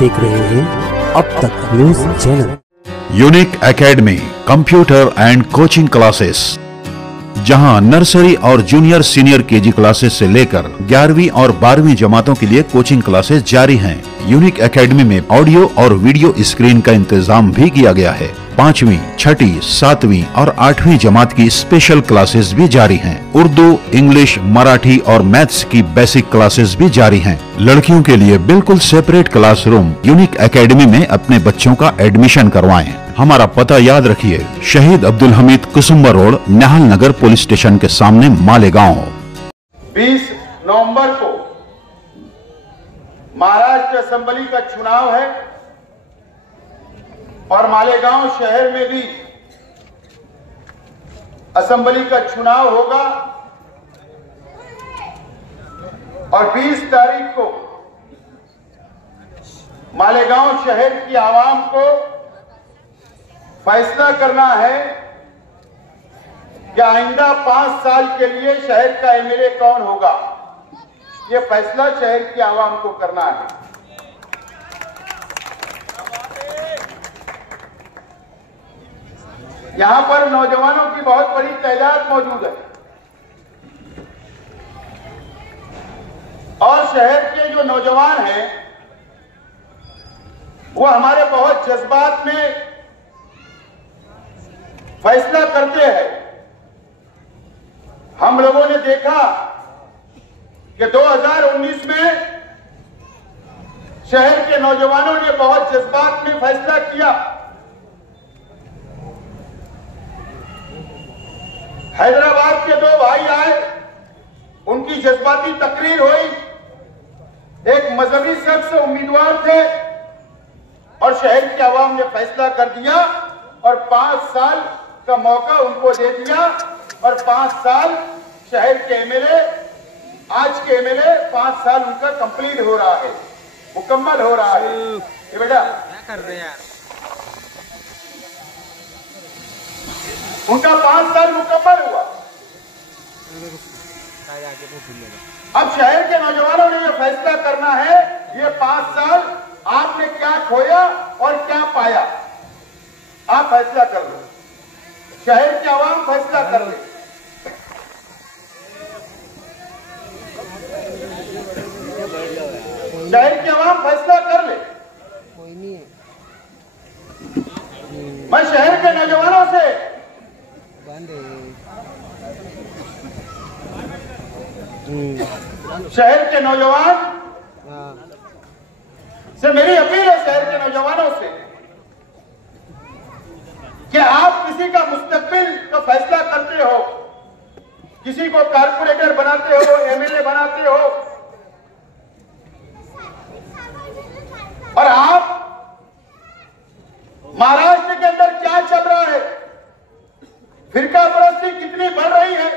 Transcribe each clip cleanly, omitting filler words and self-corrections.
देख रहे हैं अब तक news channel. Unique academy computer and coaching classes, जहां नर्सरी और जूनियर सीनियर केजी क्लासेस से लेकर 11वीं और 12वीं जमातों के लिए कोचिंग क्लासेस जारी हैं। यूनिक एकेडमी में ऑडियो और वीडियो स्क्रीन का इंतजाम भी किया गया है। 5वीं, 6ठी, 7वीं और 8वीं जमात की स्पेशल क्लासेस भी जारी हैं। उर्दू, इंग्लिश, मराठी और मैथ्स की बेसिक क्लासेस भी जारी हैं। लड़कियों के लिए बिल्कुल सेपरेट क्लासरूम। यूनिक एकेडमी में अपने बच्चों का एडमिशन करवाएं। हमारा पता याद रखिए, शहीद अब्दुल हमीद कुसुम्बा रोड, निहाल नगर पुलिस स्टेशन के सामने, मालेगांव। 20 नवंबर को महाराष्ट्र असेंबली का चुनाव है और मालेगांव शहर में भी असेंबली का चुनाव होगा और 20 तारीख को मालेगांव शहर की आवाम को फैसला करना है कि आइंदा 5 साल के लिए शहर का एमएलए कौन होगा। यह फैसला शहर की आवाम को करना है। यहां पर नौजवानों की बहुत बड़ी तादाद मौजूद है और शहर के जो नौजवान हैं वो हमारे बहुत जज्बात में फैसला करते हैं। हम लोगों ने देखा कि 2019 में शहर के नौजवानों ने बहुत जज्बात में फैसला किया। हैदराबाद के 2 भाई आए, उनकी जज्बाती तकरीर हुई। एक मजहबी शख्स उम्मीदवार थे और शहर की आवाम ने फैसला कर दिया और 5 साल का मौका उनको दे दिया और 5 साल शहर के एमएलए, आज के एमएलए 5 साल उनका कंप्लीट हो रहा है, मुकम्मल हो रहा है। ये बेटा क्या कर रहे हैं यार, उनका 5 साल मुकम्मल हुआ। अब शहर के नौजवानों ने यह फैसला करना है, ये 5 साल आपने क्या खोया और क्या पाया। आप फैसला कर लो, शहर की आवाम फैसला कर ले। शहर की आवाम फैसला कर ले। मैं शहर के नौजवानों से मेरी अपील है, शहर के नौजवानों से, कि आप किसी का मुस्तकबिल का फैसला करते हो, किसी को कारपोरेटर बनाते हो, एमएलए बनाते हो और आप महाराष्ट्र के अंदर क्या चल रहा है, फिरका परस्ती कितनी बढ़ रही है,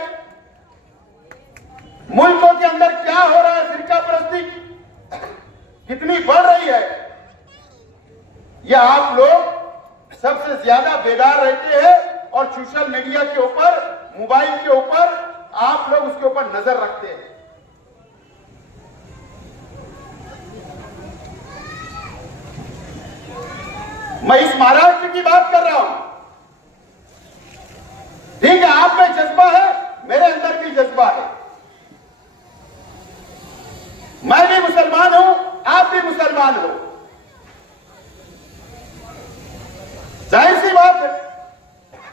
मुल्कों के अंदर क्या हो रहा है, फिरका परस्ती कितनी बढ़ रही है, यह आप लोग सबसे ज्यादा बेदार रहते हैं और सोशल मीडिया के ऊपर, मोबाइल के ऊपर आप लोग उसके ऊपर नजर रखते हैं। मैं इस महाराष्ट्र की बात कर रहा हूं। ठीक है, आप में जज्बा है, मेरे अंदर भी जज्बा है। मैं भी मुसलमान हूं, आप भी मुसलमान हो। जाहिर सी बात है,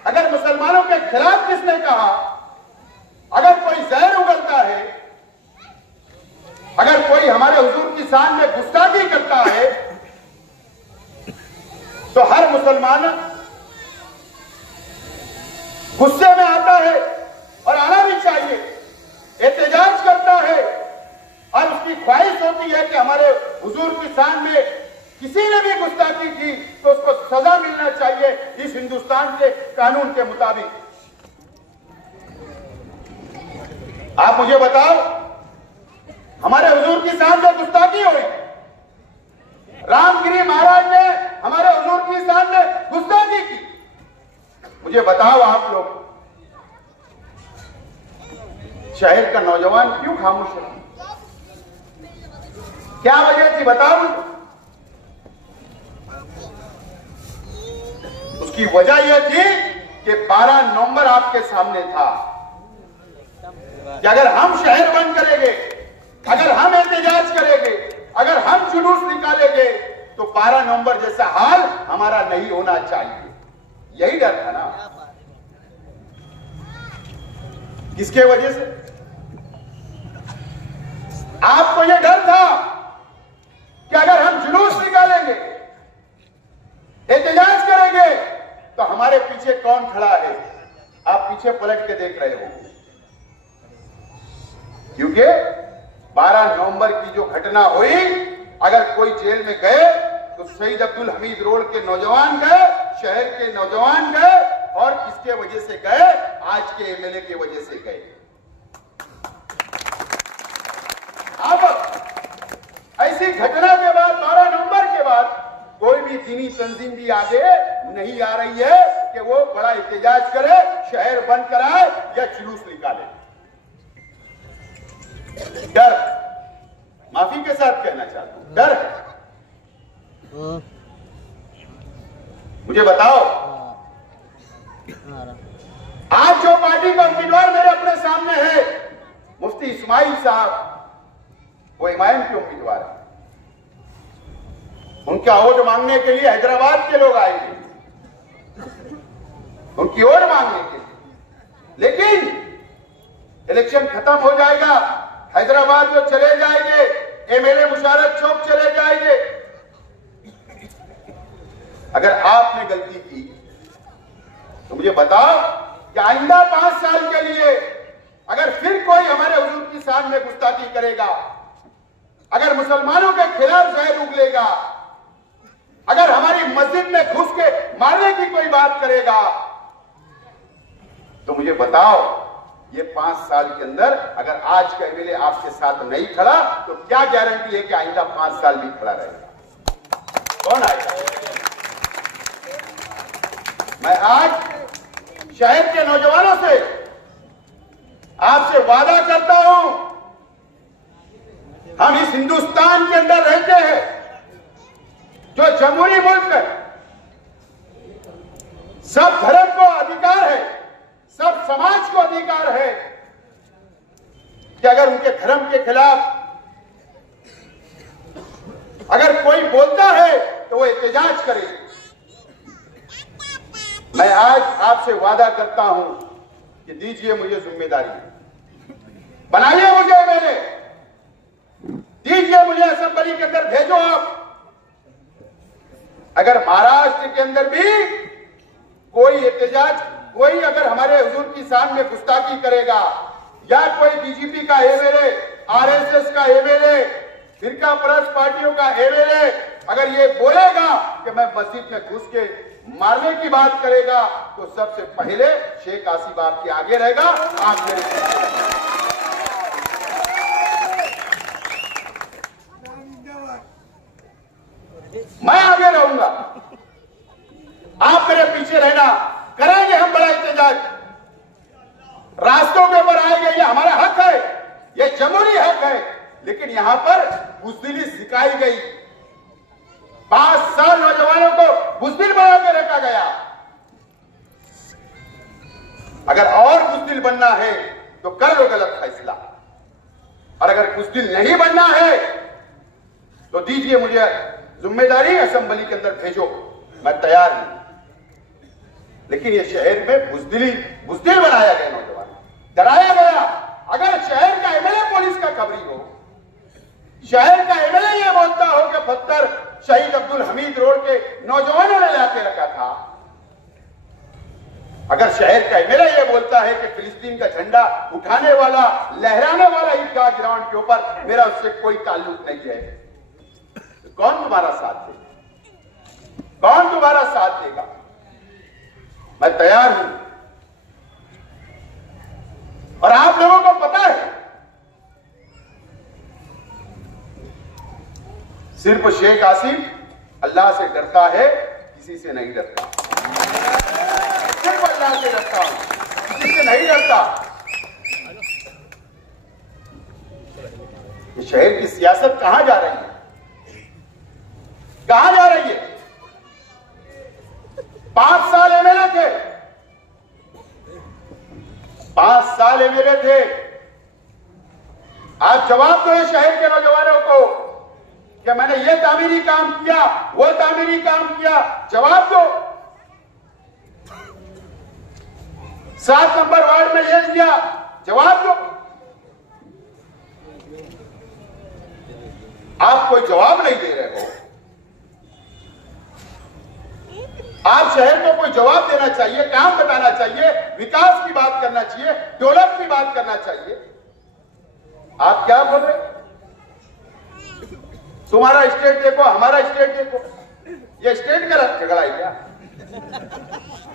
अगर मुसलमानों के खिलाफ किसने कहा, अगर कोई जहर उगलता है, अगर कोई हमारे हुजूर की शान में गुस्ताखी करता है, तो हर मुसलमान गुस्से में आता है और आना भी चाहिए, एहतजाज करता है और उसकी ख्वाहिश होती है कि हमारे हुजूर की शान में किसी ने भी गुस्ताखी की तो उसको सजा मिलना चाहिए इस हिंदुस्तान के कानून के मुताबिक। आप मुझे बताओ, हमारे हुजूर की शान में गुस्ताखी हुई, रामगिरी महाराज ने हमारे हुजूर की शान में गुस्ताखी की, मुझे बताओ आप लोग, शहर का नौजवान क्यों खामोश है? क्या वजह थी बताओ। उसकी वजह यह थी कि 12 नवंबर आपके सामने था कि अगर हम शहर बंद करेंगे, अगर हम एहतजाज करेंगे, अगर हम जुलूस निकालेंगे तो 12 नवंबर जैसा हाल हमारा नहीं होना चाहिए। यही डर था ना। किसके वजह से? आपको यह डर था कि अगर हम जुलूस निकालेंगे, एहतजाज करेंगे तो हमारे पीछे कौन खड़ा है। आप पीछे पलट के देख रहे हो, क्योंकि 12 नवंबर की जो घटना हुई, अगर कोई जेल में गए तो शहीद अब्दुल हमीद रोड के नौजवान गए, शहर के नौजवान गए, और किसके वजह से गए? आज के एमएलए की वजह से गए। अब ऐसी घटना के बाद 12 नवंबर के बाद कोई भी दीनी तंजीम भी आगे नहीं आ रही है कि वो बड़ा एहतजाज करे, शहर बंद कराए या जुलूस निकाले। डर, माफी के साथ कहना चाहता हूं, डर है। मुझे बताओ, आज जो पार्टी का उम्मीदवार मेरे अपने सामने है, मुफ्ती इस्माइल साहब, वो इमाम के उम्मीदवार है। उनका वोट मांगने के लिए हैदराबाद के लोग आएंगे, उनकी वोट मांगने के लिए। लेकिन इलेक्शन खत्म हो जाएगा, हैदराबाद में चले जाएंगे, एमएलए मुशारफ चौक चले जाएंगे। अगर आपने गलती की तो मुझे बताओ कि आइंदा 5 साल के लिए अगर फिर कोई हमारे हुजूर की शान में गुस्ताखी करेगा, अगर मुसलमानों के खिलाफ जहर उगलेगा, अगर हमारी मस्जिद में घुस के मारने की कोई बात करेगा, तो मुझे बताओ ये 5 साल के अंदर अगर आज का एमएलए आपके साथ नहीं खड़ा तो क्या गारंटी है कि आइंदा 5 साल भी खड़ा रहेगा? कौन आएगा? मैं आज शहर के नौजवानों से आपसे वादा करता हूं, हम इस हिंदुस्तान के अंदर रहते हैं जो जमहूरी मुल्क है, सब धर्म को अधिकार है, सब समाज को अधिकार है कि अगर उनके धर्म के खिलाफ अगर कोई बोलता है तो वो एहतजाज करे। मैं आज आपसे वादा करता हूं कि दीजिए मुझे जिम्मेदारी, बनाइए मुझे एमएलए, दीजिए मुझे असेंबली के अंदर भेजो आप। अगर महाराष्ट्र के अंदर भी कोई एहतजाज, कोई अगर हमारे हुजूर की शान में गुस्ताखी करेगा, या कोई बीजेपी का एमएलए, आरएसएस का एमएलए, फिरका परस्त पार्टियों का एमएलए अगर ये बोलेगा कि मैं मस्जिद में घुस के मारने की बात करेगा, तो सबसे पहले शेख आसिफ आपके आगे रहेगा। आप मेरे मैं आगे रहूंगा, आप मेरे पीछे रहना। करेंगे हम बड़ा एहतजाज, रास्तों के ऊपर आएंगे, ये हमारा हक है, ये जमहूरी हक है। लेकिन यहां पर बुज़दिली सिखाई गई, 5 साल नौजवानों को बुज़दिल बना के रखा गया। अगर और बुज़दिल बनना है तो कर लो गलत फैसला, और अगर बुज़दिल नहीं बनना है तो दीजिए मुझे जिम्मेदारी, असेंबली के अंदर भेजो, मैं तैयार हूं। लेकिन ये शहर में बुज़दिल बनाया गया, नौजवान डराया गया। अगर शहर का एमएलए पुलिस का खबरी हो, शहर का एमएलए ये बोलता हो कि पत्थर शहीद अब्दुल हमीद रोड के नौजवानों ने लाके रखा था, अगर शहर का एमएलए ये बोलता है कि फिलिस्तीन का झंडा उठाने वाला, लहराने वाला ईदगाह ग्राउंड के ऊपर मेरा उससे कोई ताल्लुक नहीं है, तो कौन तुम्हारा साथ देगा? कौन तुम्हारा साथ देगा? मैं तैयार हूं। और आप लोगों को पता है, सिर्फ शेख आसिफ अल्लाह से डरता है, किसी से नहीं डरता। सिर्फ अल्लाह से डरता हूं, किसी से नहीं डरता। ये शहर की सियासत कहां जा रही है? कहां जा रही है? 5 साल साल एमएलए थे। आप जवाब दो शहर के नौजवानों को कि मैंने ये तामीरी काम किया, वो तामीरी काम किया। जवाब दो। 7 नंबर वार्ड में ये दिया, जवाब दो। आप कोई जवाब नहीं दे रहे हो। आप शहर को कोई जवाब देना चाहिए, काम बताना चाहिए, विकास की बात करना चाहिए, डेवलप की बात करना चाहिए। आप क्या बोल रहे? तुम्हारा स्टेट देखो, हमारा स्टेट देखो। ये स्टेट का झगड़ा है क्या?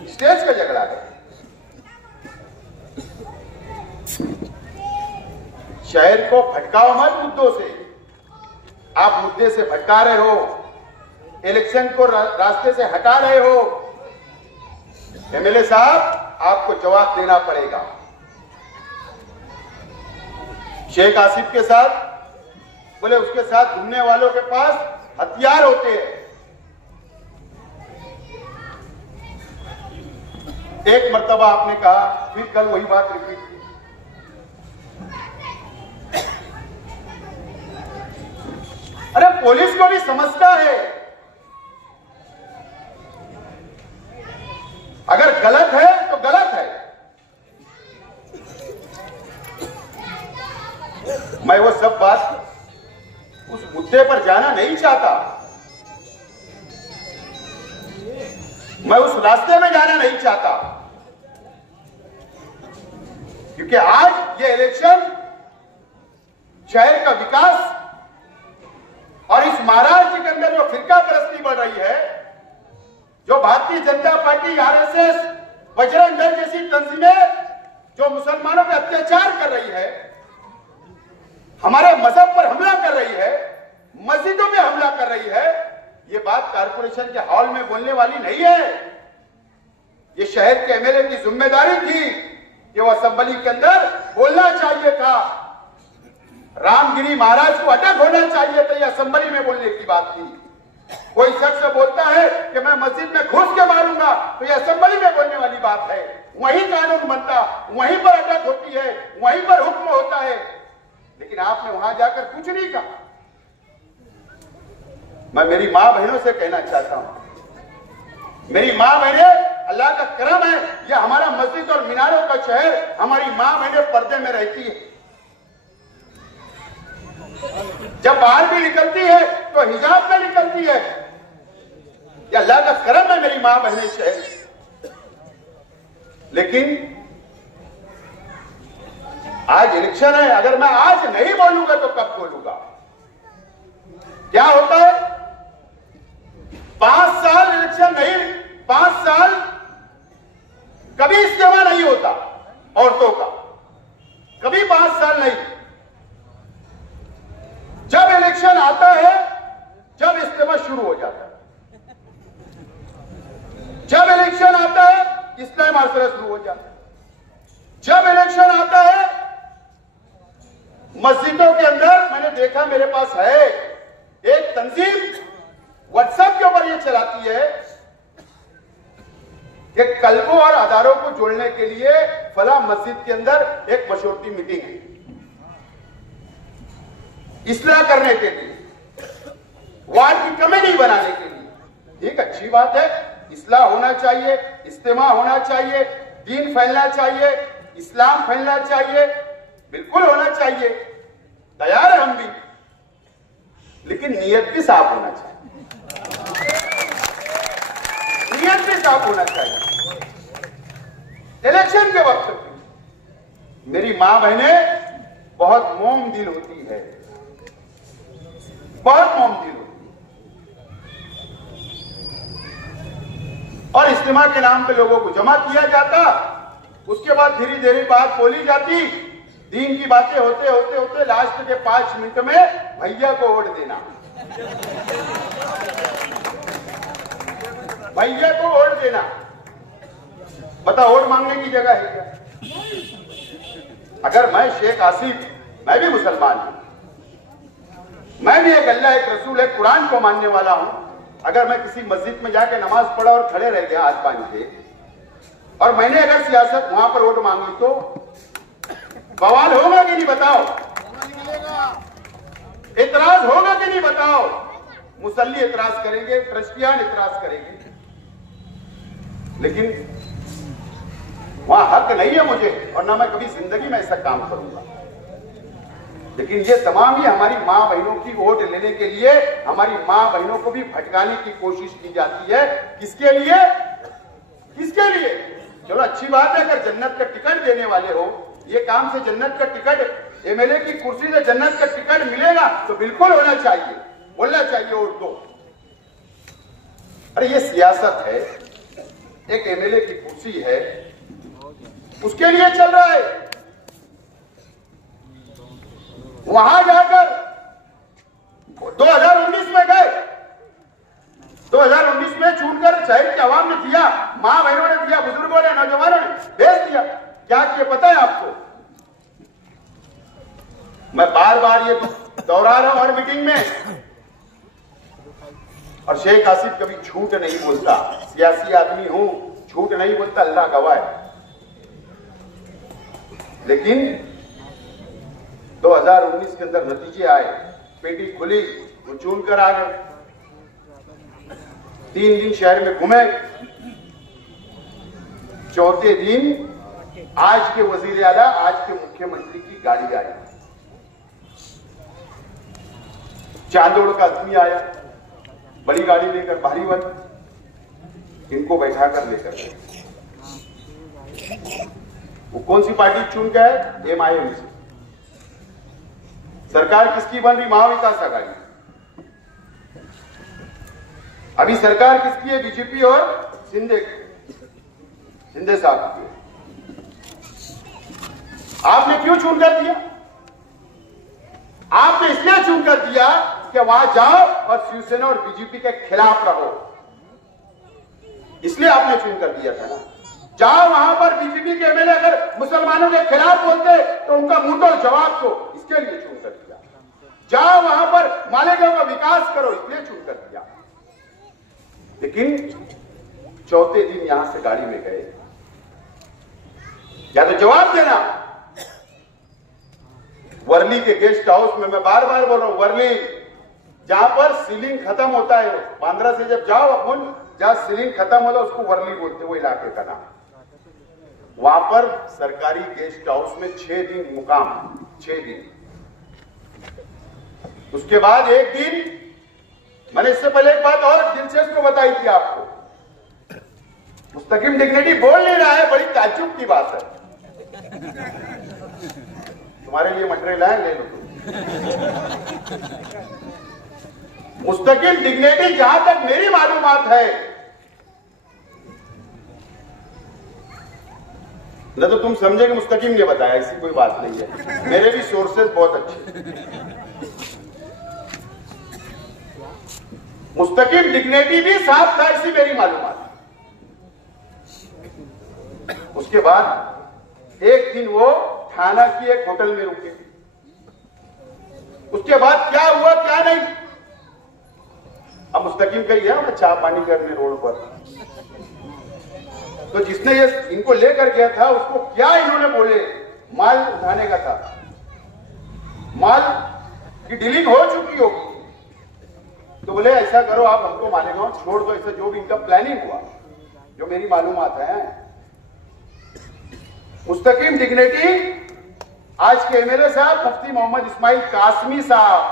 स्टेट का झगड़ा है। शहर को भटकाओ मत मुद्दों से। आप मुद्दे से भटका रहे हो, इलेक्शन को रास्ते से हटा रहे हो। एमएलए साहब, आपको जवाब देना पड़ेगा। शेख आसिफ के साथ बोले उसके साथ घूमने वालों के पास हथियार होते हैं। एक मर्तबा आपने कहा, फिर कल वही बात रिपीट की। अरे पुलिस को भी समझता है, अगर गलत है तो गलत है। मैं वो सब बात उस मुद्दे पर जाना नहीं चाहता, मैं उस रास्ते में जाना नहीं चाहता, क्योंकि आज ये इलेक्शन शहर का विकास और इस महाराष्ट्र के अंदर जो फिरका परस्ती बढ़ रही है, जो भारतीय जनता पार्टी, आरएसएस, बजरंग दल जैसी तंजीमें जो मुसलमानों पे अत्याचार कर रही है, हमारे मजहब पर हमला कर रही है, मस्जिदों में हमला कर रही है, ये बात कारपोरेशन के हॉल में बोलने वाली नहीं है। ये शहर के एमएलए की जिम्मेदारी थी कि वो असेंबली के अंदर बोलना चाहिए था। रामगिरी महाराज को अटक होना चाहिए था, ये असेंबली में बोलने की बात थी। कोई शख्स बोलता है कि मैं मस्जिद में घुस के मारूंगा, तो ये असेंबली में बोलने वाली बात है। वहीं कानून बनता, वहीं पर अटक होती है, वहीं पर हुक्म होता है। लेकिन आपने वहां जाकर कुछ नहीं कहा। मैं मेरी मां बहनों से कहना चाहता हूं, मेरी मां बहनें, अल्लाह का करम है, यह हमारा मस्जिद और मीनारों का शहर, हमारी मां बहनें पर्दे में रहती है। जब बाहर भी निकलती है तो हिजाब में निकलती है। यह अल्लाह का करम है, मेरी मां बहनें शहर। लेकिन आज इलेक्शन है, अगर मैं आज नहीं बोलूंगा तो कब बोलूंगा? क्या होता है? 5 साल इलेक्शन नहीं, 5 साल कभी इस्तेमाल नहीं होता औरतों का, कभी 5 साल नहीं। जब इलेक्शन आता है, जब इस्तेमाल शुरू हो जाता है। जब इलेक्शन आता है, इस्लाम माशरा शुरू हो जाता है। जब इलेक्शन आता है, मस्जिदों के अंदर मैंने देखा, मेरे पास है एक तंजीम व्हाट्सएप के ऊपर ये चलाती है कि कल्बों और अदारों को जोड़ने के लिए फला मस्जिद के अंदर एक मशवरती मीटिंग है, इस्लाह करने के लिए, वार्ड की कमेटी बनाने के लिए। एक अच्छी बात है, इस्लाह होना चाहिए, इज्तिमा होना चाहिए, दीन फैलना चाहिए, इस्लाम फैलना चाहिए, बिल्कुल होना चाहिए, तैयार है हम भी। लेकिन नीयत भी साफ होना चाहिए, नीयत भी साफ होना चाहिए। इलेक्शन के वक्त मेरी मां बहनें बहुत मोम दिल होती है, बहुत मोम दिल होती है। और इज्तिमा के नाम पे लोगों को जमा किया जाता, उसके बाद धीरे धीरे बात बोली जाती, दीन की बातें होते होते होते लास्ट के 5 मिनट में भैया को वोट देना, भैया को वोट देना। बता, वोट मांगने की जगह है क्या? अगर मैं शेख आसिफ, मैं भी मुसलमान हूं, मैं भी एक अल्लाह, एक रसूल, एक कुरान को मानने वाला हूं। अगर मैं किसी मस्जिद में जाके नमाज पढ़ा और खड़े रह गया हाथ बांध के, और मैंने अगर सियासत वहां पर वोट मांगी, तो बवाल होगा कि नहीं बताओ? एतराज होगा कि नहीं बताओ? मुसल्ली एतराज करेंगे, ट्रस्टियान एतराज करेंगे, लेकिन वहां हक नहीं है मुझे, और ना मैं कभी जिंदगी में ऐसा काम करूंगा। लेकिन ये तमाम ही हमारी मां बहनों की वोट लेने के लिए, हमारी मां बहनों को भी भटकाने की कोशिश की जाती है। किसके लिए? किसके लिए? चलो अच्छी बात है, अगर जन्नत का टिकट देने वाले हो, ये काम से जन्नत का टिकट, एमएलए की कुर्सी से जन्नत का टिकट मिलेगा तो बिल्कुल होना चाहिए, बोलना चाहिए वोट दो। अरे ये सियासत है, एक एमएलए की कुर्सी है, उसके लिए चल रहा है। वहां जाकर 2019 में गए, 2019 में छूटकर शहर की आवाम ने दिया, मां बहनों ने दिया, बुजुर्गों ने, नौजवानों ने भेज दिया। क्या किया पता है आपको? मैं बार बार ये दोहरा रहा हूं हर मीटिंग में, और शेख आसिफ कभी झूठ नहीं बोलता, सियासी आदमी हूं, झूठ नहीं बोलता, अल्लाह गवाह है। लेकिन 2019 के अंदर नतीजे आए, पेटी खुली, वो चुन कर आ गए। 3 दिन शहर में घूमे, चौथे दिन आज के वजीर आला, आज के मुख्यमंत्री की गाड़ी आई, चांदोड़ का आदमी आया, बड़ी गाड़ी लेकर, भारी वाली, इनको बैठा कर लेकर गए। वो कौन सी पार्टी चुन के है? एमआईएम से। सरकार किसकी बन रही? महाविकास आघाड़ी। अभी सरकार किसकी है? बीजेपी और शिंदे साहब की। आपने क्यों चुन कर दिया? आपने इसलिए चुन कर दिया कि वहां जाओ और शिवसेना और बीजेपी के खिलाफ रहो, इसलिए आपने चुन कर दिया था ना। जाओ वहां पर बीजेपी के एमएलए अगर मुसलमानों के खिलाफ बोलते तो उनका मुंह तोड़ जवाब दो, इसके लिए चुन कर दिया। जाओ वहां पर मालेगांव का विकास करो, इसलिए चुन कर दिया। लेकिन चौथे दिन यहां से गाड़ी में गए, या तो जवाब देना। वर्ली के गेस्ट हाउस में, मैं बार बार बोल रहा हूं, वर्ली जहां पर सीलिंग खत्म होता है, बांद्रा से जब जाओ अपन, जहां सीलिंग खत्म होता है उसको वर्ली बोलते, वो इलाके का नाम। वहां पर सरकारी गेस्ट हाउस में 6 दिन मुकाम, 6 दिन। उसके बाद एक दिन, मैंने इससे पहले एक बात और दिलचस्प बताई थी आपको, मुस्तकिम डिग्निटी बोल नहीं रहा है, बड़ी ताज्जुब की बात है। तुम्हारे लिए मटेरियल है, ले लो। मुस्तकिम डिग्निटी जहां तक मेरी मालूमात है, न तो तुम समझे कि मुस्तकिम ने बताया, ऐसी कोई बात नहीं है, मेरे भी सोर्सेज बहुत अच्छे। मुस्तकिम डिग्निटी भी साफ था, ऐसी मेरी मालूमात। उसके बाद एक दिन वो थाना की एक होटल में रुके। उसके बाद क्या हुआ क्या नहीं, अब मुस्तकिम का गया मैं चाय पानी करने रोड पर, तो जिसने ये इनको लेकर गया था उसको क्या इन्होंने बोले, माल उठाने का था, माल की डीलिंग हो चुकी होगी, तो बोले ऐसा करो आप हमको मालेगांव छोड़ दो, ऐसा जो भी इनका प्लानिंग हुआ, जो मेरी मालूमात है। मुस्तकिम डिग्निटी आज के एमएलए साहब मुफ्ती मोहम्मद इस्माइल कासमी साहब,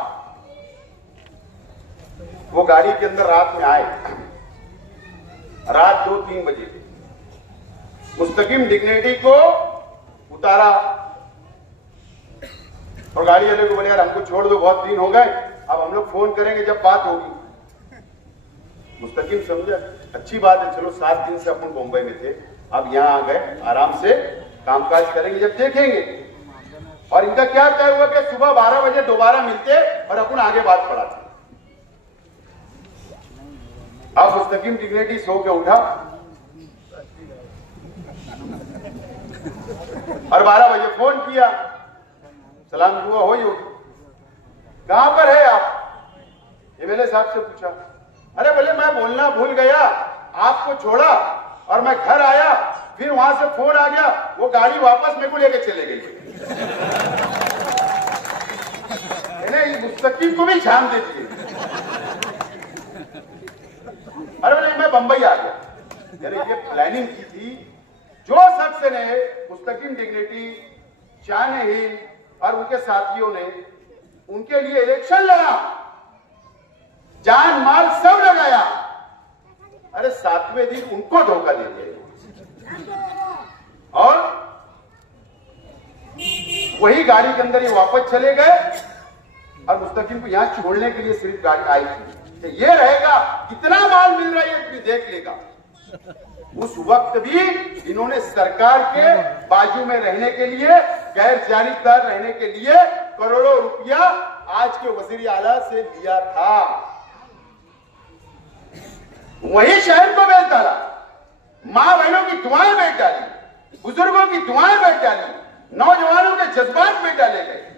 वो गाड़ी के अंदर रात में आए, रात 2-3 बजे। मुस्तकिम डिग्निटी को उतारा और गाड़ी वाले को बोले यार हमको छोड़ दो, बहुत दिन हो गए, अब हम लोग फोन करेंगे जब बात होगी। मुस्तकिम समझा अच्छी बात है, चलो 7 दिन से अपन बॉम्बे में थे, अब यहां आ गए, आराम से कामकाज करेंगे जब देखेंगे। और इनका क्या तय हुआ कि सुबह 12 बजे दोबारा मिलते और अपन आगे बात बढ़ाते। अब मुस्तकिम डिग्निटी सो के उठा और 12 बजे फोन किया, सलाम दुआ हो ही होगी, कहां पर है आप? एमएलए साहब से पूछा, अरे बोले मैं बोलना भूल गया, आपको छोड़ा और मैं घर आया, फिर वहां से फोन आ गया, वो गाड़ी वापस मेरे को लेके चले गई। इन्हें मुस्तकीम को भी जान देती है। अरे नहीं, मैं बंबई आ गया। यानी ये प्लानिंग की थी, जो शख्स ने मुस्तकीम डिग्निटी, शान हिंद और उनके साथियों ने उनके लिए इलेक्शन लड़ा, जान माल सब लगाया, अरे 7वें दिन उनको धोखा दे दिया और वही गाड़ी के अंदर ये वापस चले गए और मुस्तकीम को यहां छोड़ने के लिए सिर्फ गाड़ी आई थी कि ये रहेगा, कितना माल मिल रहा है ये भी देख लेगा। उस वक्त भी इन्होंने सरकार के बाजू में रहने के लिए, गैर जानिबदार रहने के लिए करोड़ों रुपया आज के वजीर आला से लिया था। वही शहर को बेच डाला, मां बहनों की दुआएं बेच डाली, बुजुर्गों की दुआएं बेच डाली, नौजवानों के जज्बात बेच डाले गए।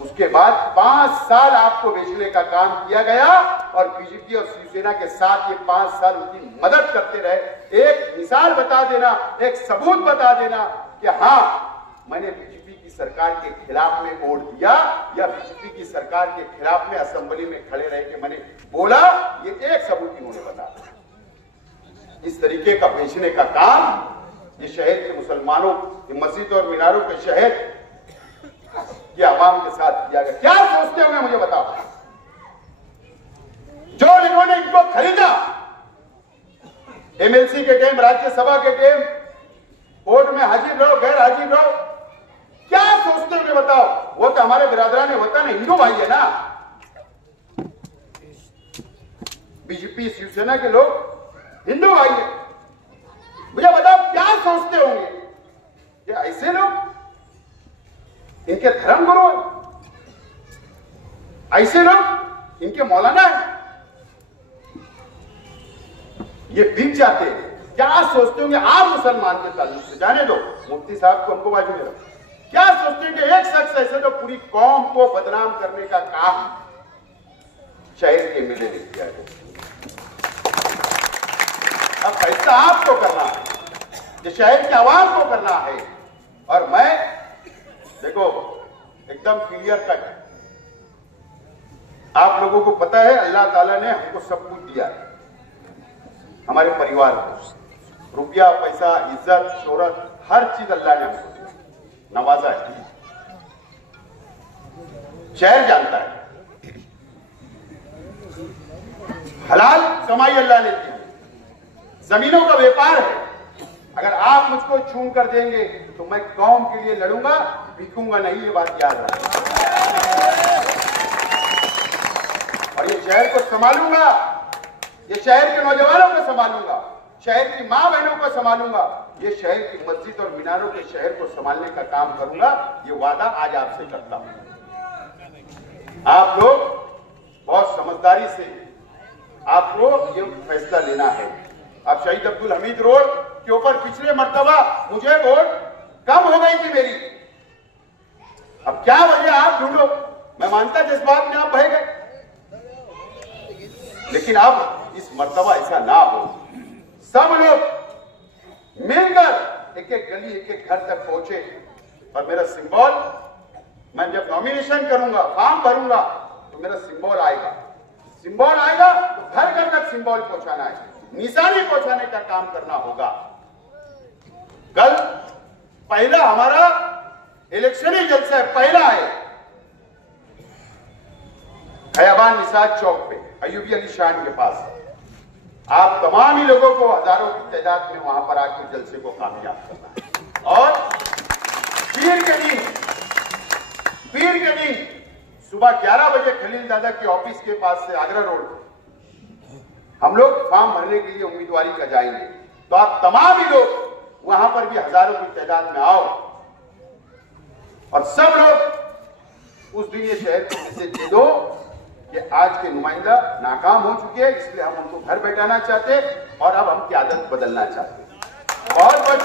उसके बाद 5 साल आपको बेचने का काम किया गया और बीजेपी और शिवसेना के साथ ये 5 साल उनकी मदद करते रहे। एक मिसाल बता देना, एक सबूत बता देना कि हाँ मैंने बीजेपी की सरकार के खिलाफ में वोट दिया या बीजेपी की सरकार के खिलाफ में असेंबली में खड़े रह के मैंने बोला, ये एक सबूत इन्होंने बताया। इस तरीके का बेचने का काम ये शहर के मुसलमानों, मस्जिद और मीनारों के शहर कि आवाम के साथ किया गया। क्या सोचते होंगे मुझे बताओ, जो इन्होंने इनको खरीदा, एमएलसी के टाइम, राज्यसभा के टाइम, कोर्ट में हाजिर रहो, गैर हाजिर रहो, क्या सोचते होंगे बताओ। वो तो हमारे बिरादरान होता ना, हिंदू भाई है ना। बीजेपी शिवसेना के लोग हिंदू भाई है, मुझे बताओ क्या सोचते होंगे कि ऐसे लोग इनके धर्म गुरु है, ऐसे लोग इनके मौलाना है, ये बिक जाते हैं। क्या सोचते होंगे आप मुसलमान के ताल्लुक से? जाने दो, मुफ्ती साहब को हमको बाजू में रखो। क्या सोचते हैं कि एक शख्स ऐसे तो पूरी कौम को बदनाम करने का काम शहर के एमएलए ने किया है। अब फैसला आपको करना है, ये शहर के आवाम को करना है। और मैं देखो एकदम क्लियर कट, आप लोगों को पता है अल्लाह ताला ने हमको सब कुछ दिया है, हमारे परिवार को रुपया, पैसा, इज्जत, शोहरत, हर चीज अल्लाह ने हमको नवाजा है। शहर जानता है हलाल कमाई अल्लाह ने दी, जमीनों का व्यापार है। अगर आप मुझको छून कर देंगे तो मैं कौम के लिए लड़ूंगा, बिकूंगा नहीं, ये बात याद रखना। और ये शहर को संभालूंगा, ये शहर के नौजवानों को संभालूंगा, शहर की मां बहनों को संभालूंगा, ये शहर की मस्जिद और मीनारों के शहर को संभालने का काम करूंगा। ये वादा आज आपसे करता हूं। आप लोग बहुत समझदारी से आपको ये फैसला लेना है। अब शहीद अब्दुल हमीद रोड के ऊपर पिछले मर्तबा मुझे वोट कम हो गई थी मेरी, अब क्या वजह आप ढूंढो। मैं मानता जज्बात में आप बह गए, लेकिन अब इस मर्तबा ऐसा ना हो। सब लोग मिलकर एक एक गली, एक एक घर तक पहुंचे और मेरा सिंबल, मैं जब नॉमिनेशन करूंगा, फॉर्म भरूंगा तो मेरा सिंबल आएगा। सिंबल आएगा तो घर घर तक सिंबल पहुंचाना है, निशानी पहुंचाने का काम करना होगा। कल पहला हमारा इलेक्शनी जलसा है, पहला है खयाबान निसाद चौक पे, अयूबी अली शान के पास। आप तमाम ही लोगों को हजारों की तादाद में वहां पर आकर जलसे को कामयाब करना है। और पीर के दिन सुबह 11 बजे खलील दादा के ऑफिस के पास से आगरा रोड हम लोग फॉर्म भरने के लिए उम्मीदवारी का जाएंगे। तो आप तमाम ही लोग वहां पर भी हजारों की तादाद में आओ और सब लोग उस दिन ये शहर को मैसेज दे दो कि आज के नुमाइंदा नाकाम हो चुके हैं, इसलिए हम उनको घर बैठाना चाहते और अब हम की आदत बदलना चाहते। बहुत बहुत